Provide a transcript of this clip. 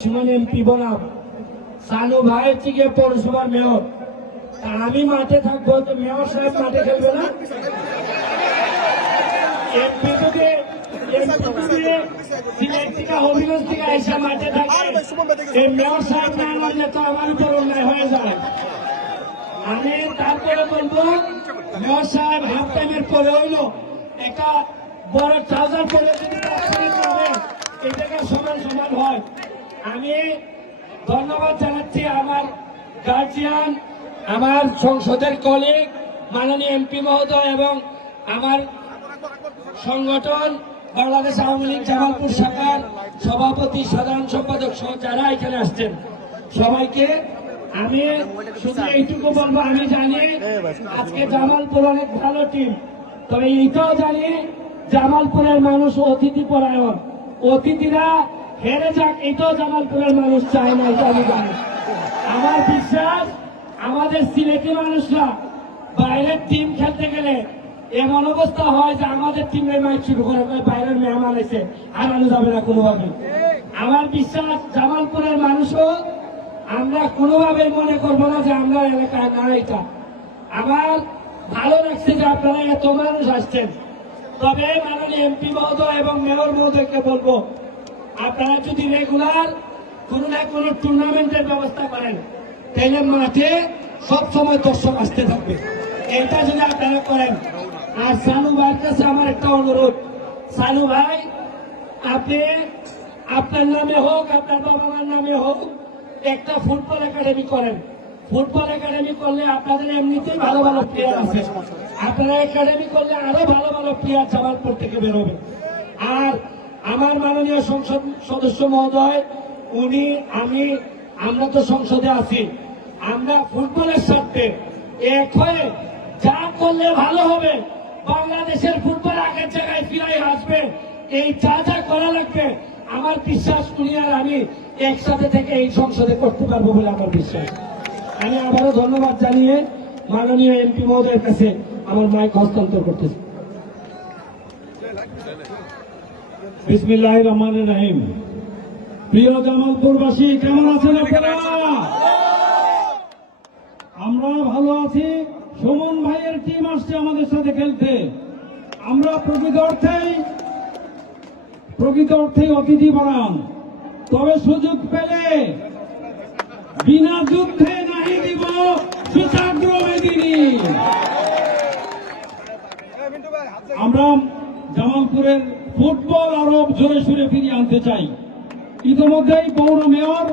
Suman MP বনাম। সানু ভাই হচ্ছে গিয়ে পৌরসভার মেয়র। আমি মাঠে থাকব তো মেয়র সাহেব মাঠে খেলবে না? এমপি যদি সিলেট থেকে হবিগঞ্জ থেকে এসে মাঠে থাকে এই মেয়র সাহেব না মানলে তো আমার উপর অন্যায় হয়ে যায়। আমি তারপরে বলব মেয়র সাহেব হাফ টাইমের পরে হইল। একটা বড় ট্রাউজার পরে যদি এটাকে সমান সমান হয়। আমি ধন্যবাদ জানাচ্ছি আমার গার্জিয়ান আমার সংসদের কলিগ মাননীয় এমপি মহোদয় এবং আমার সংগঠন, বাংলাদেশ আওয়ামী লীগ জামালপুর শাখার সভাপতি, সাধারণ সম্পাদক সহ যারা এখানে আসছেন। সবাইকে আমি শুধু এইটুকু বলব, আমি জানি আজকে জামালপুর অনেক ভালো টিম তবে এইটাও জানি জামালপুরের মানুষ অতিথি পরায়ণ। অতিথিরা হেরে যাক, এটাও জামালপুরের মানুষ চায় না, এটা আমি জানি। আমার বিশ্বাস, আমাদের সিলেটি মানুষরা বাইরের টিম খেলতে গেলে এমন অবস্থা হয় যে আমাদের টিমের ম্যাচ শুরু করে বাইরের মেহমান এসে হারানো যাবে না কোনোভাবে। আমার বিশ্বাস, জামালপুরের মানুষও আমরা কোনোভাবে মনে করব না যে আমরা এলাকায় না এটা। আমার ভালো লাগছে যে আপনারা এত মানুষ আসছেন। তবে মাননীয় এমপি মহোদয় এবং মেয়র মহোদয়কে বলব আপনারা যদি রেগুলার কোনো না কোনো টুর্নামেন্টের ব্যবস্থা করেন, তাহলে মাঠে সব সময় দর্শক আসতে থাকবে। এটা যদি আপনারা করেন, আর সানু ভাইয়ের কাছে আমার একটা অনুরোধ। সানু ভাই, আপনি আপনার নামে হোক, আপনার বাবা মার নামে হোক, একটা ফুটবল একাডেমি করেন। ফুটবল একাডেমি করলে আপনাদের এমনিতেই ভালো ভালো প্লেয়ার আছে। আপনারা একাডেমি করলে আরও ভালো ভালো প্লেয়ার জামালপুর থেকে বেরোবে আর আমার মাননীয় সংসদ সদস্য মহোদয়, উনি, আমি, আমরা তো সংসদে আছি। আমরা ফুটবলের স্বার্থে এক হয়ে যা করলে ভালো হবে, বাংলাদেশের ফুটবল আগের জায়গায় ফিরাই আসবে। এই যা যা করা লাগবে, আমার বিশ্বাস, উনি আর আমি একসাথে থেকে এই সংসদে করতে পারব বলে আমার বিশ্বাস। আমি আবারও ধন্যবাদ জানিয়ে মাননীয় এমপি মহোদয়ের কাছে আমার মাইক হস্তান্তর করতেছি। বিসমিল্লাহ রহমান রাহিম। প্রিয় জামালপুরবাসী, কেমন আছেন আপনারা? আমরা ভালো আছি। সুমন ভাইয়ের টিম আসছে আমাদের সাথে খেলতে। আমরা প্রকৃত অর্থেই প্রকৃত অর্থেই অতিথি বাড়ান তবে সুযোগ পেলে বিনা যুদ্ধে নাহি দিব সুচাগ্র মেদিনী আমরা জামালপুরের ফুটবল আরব জোরে সুরে ফিরিয়ে আনতে চাই। ইতিমধ্যেই পৌর মেয়র